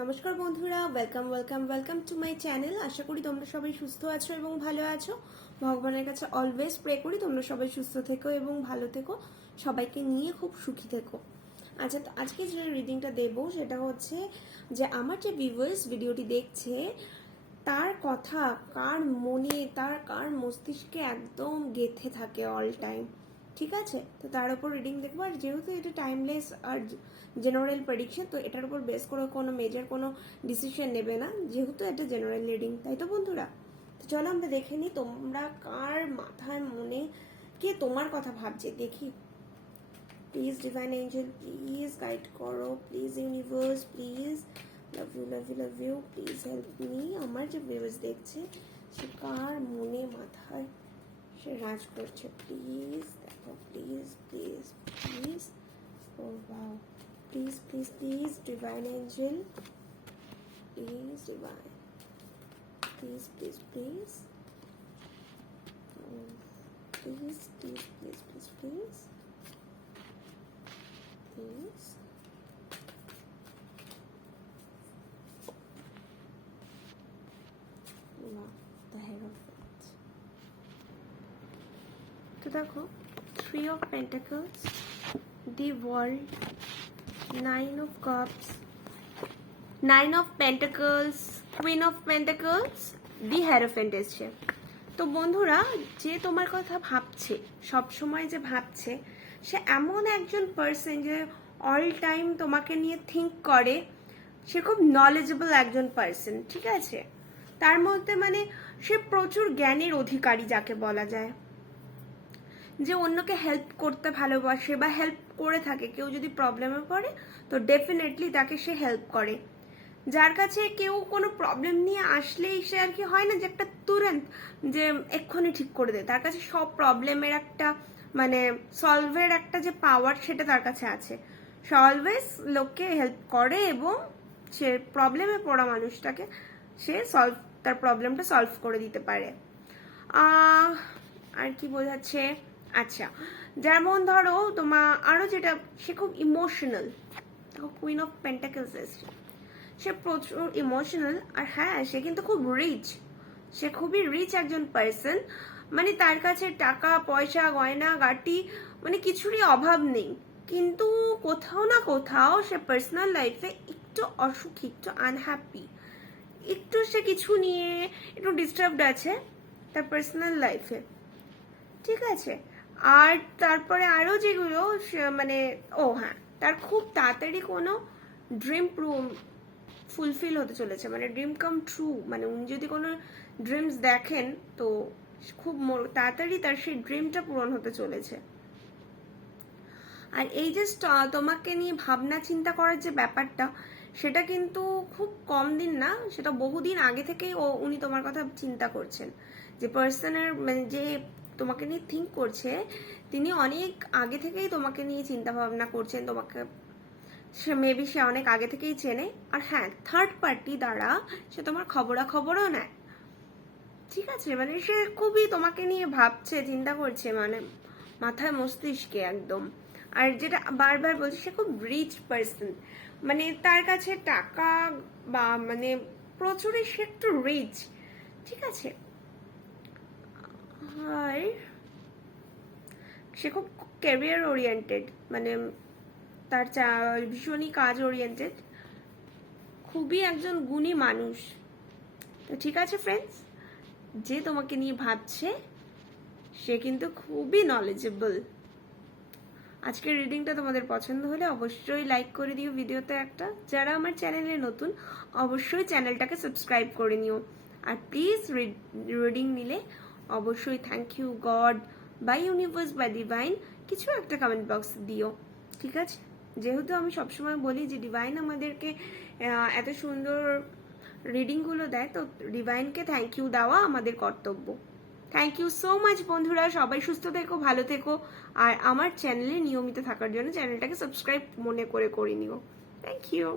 নমস্কার বন্ধুরা, welcome welcome welcome to my channel. আশা করি তোমরা সবাই সুস্থ আছো এবং ভালো আছো। ভগবানের কাছে অলওয়েজ প্রে করি তোমরা সবাই সুস্থ থেকো এবং ভালো থেকো, সবাইকে নিয়ে খুব সুখী থেকো। আচ্ছা, তো আজকে যে রিডিংটা দেবো সেটা হচ্ছে যে আমার যে ভিউয়ার্স ভিডিওটি দেখছে তার কথা কার মনে, কার মস্তিষ্কে একদম গেঁথে থাকে অল টাইম। ঠিক আছে, তো তার উপর রিডিং দেখবো। আর যেহেতু এটা টাইমলেস আর জেনারেল প্রেডিকশন, তো এটার উপর বেস করে কোনো মেজর কোনো ডিসিশন নেবে না, যেহেতু এটা জেনারেল রিডিং, তাই তো বন্ধুরা? তো চলো আমরা দেখে নিই তোমরা কার মাথায় মনে কে তোমার কথা ভাবছে। দেখি, please divine angel please guide করো, please universe please, love you love you love you, please help me. আমার যে ভিউয়ার্স দেখছে সে কার মনে মাথায় সে রাজ করছে, প্লিজ দেখো, please please please. Oh wow, please please please divine angel please, divine please please please, please please please please please please. Wow, the Hierophant. তো দেখো, 3 of Pentacles, the World, 9 of Cups, 9 of Pentacles, Queen of Pentacles, the Hierophant এসছে। তো বন্ধুরা, যে তোমার কথা ভাবছে, সব সময় যে ভাবছে, সে এমন একজন পার্সন যে অল টাইম তোমাকে নিয়ে থিঙ্ক করে। সে খুব নলেজেবল একজন পার্সন, ঠিক আছে? তার মধ্যে মানে সে প্রচুর জ্ঞানের অধিকারী যাকে বলা যায়, যে অন্যকে হেল্প করতে ভালোবাসে বা হেল্প করে থাকে। কেউ যদি প্রবলেমে পড়ে তো ডেফিনেটলি তাকে সে হেল্প করে। যার কাছে কেউ কোনো প্রবলেম নিয়ে আসলেই সে আর কি হয় না যে একটা তুরন্ত যে এক্ষুনি ঠিক করে দেয়, তার কাছে সব প্রবলেমের একটা মানে সলভের একটা যে পাওয়ার সেটা তার কাছে আছে। সে অলওয়েজ লোককে হেল্প করে এবং সে প্রবলেমে পড়া মানুষটাকে সে তার প্রবলেমটা সলভ করে দিতে পারে। আর কি বোঝাচ্ছে? আচ্ছা, যেমন ধরো তোমার আরো যেটা, সে খুব ইমোশনাল। কুইন অফ পেন্টাকেলস এসছে, সে প্রচুর ইমোশনাল। আর হ্যাঁ, সে কিন্তু খুব রিচ, সে খুবই রিচ একজন পার্সন। মানে তার কাছে টাকা পয়সা গয়না গাটি মানে কিছুরই অভাব নেই, কিন্তু কোথাও না কোথাও সে পার্সোনাল লাইফে একটু অসুখী, একটু আনহ্যাপি, একটু সে কিছু নিয়ে একটু ডিস্টার্বড আছে তার পার্সোনাল লাইফে, ঠিক আছে? আর তারপরে আরো যেগুলো মানে ও হ্যাঁ, তার খুব তাড়াতাড়ি কোনো ড্রিম ফুলফিল হতে চলেছে, মানে ড্রিম কাম ট্রু। মানে উনি যদি কোনো ড্রিমস দেখেন তো খুব তাড়াতাড়ি তার সেই ড্রিমটা পূরণ হতে চলেছে। আর এই যে তোমাকে নিয়ে ভাবনা চিন্তা করার যে ব্যাপারটা, সেটা কিন্তু খুব কম দিন না, সেটা বহুদিন আগে থেকেই উনি তোমার কথা চিন্তা করছেন। যে পার্সনের মানে যে তোমাকে নিয়ে থিঙ্ক করছে, তিনি অনেক আগে থেকেই তোমাকে নিয়ে চিন্তা ভাবনা করছেন। তোমাকে সে মেবি সে অনেক আগে থেকেই চেনে। আর হ্যাঁ, থার্ড পার্টি দ্বারা সে তোমার খবরাখবরও নেয়, ঠিক আছে? মানে সে খুবই তোমাকে নিয়ে ভাবছে, চিন্তা করছে, মানে মাথায় মস্তিষ্কে একদম। আর যেটা বারবার বলছি, সে খুব রিচ পার্সন, মানে তার কাছে টাকা বা মানে প্রচুরই সে একটু রিচ, ঠিক আছে? আর সে খুব ক্যারিয়ার ওরিয়েন্টেড, মানে তার ভীষণই কাজ ওরিয়েন্টেড, খুবই একজন গুণী মানুষ। তো ঠিক আছে ফ্রেন্ডস, যে তোমাকে নিয়ে ভাবছে সে কিন্তু খুবই নলেজেবল। আজকের রিডিংটা তোমাদের পছন্দ হলে অবশ্যই লাইক করে দিও ভিডিওতে একটা। যারা আমার চ্যানেলে নতুন অবশ্যই চ্যানেলটাকে সাবস্ক্রাইব করে নিও। আর প্লিজ রিডিং নিলে অবশ্যই থ্যাংক ইউ গড বা ইউনিভার্স বা ডিভাইন কিছু একটা কমেন্ট বক্স দিও, ঠিক আছে? যেহেতু আমি সবসময় বলি যে ডিভাইন আমাদেরকে এত সুন্দর রিডিংগুলো দেয়, তো ডিভাইনকে থ্যাংক ইউ দেওয়া আমাদের কর্তব্য। থ্যাংক ইউ সো মাচ বন্ধুরা, সবাই সুস্থ থেকো, ভালো থেকো। আর আমার চ্যানেলে নিয়মিত থাকার জন্য চ্যানেলটাকে সাবস্ক্রাইব মনে করে নিও। Thank you.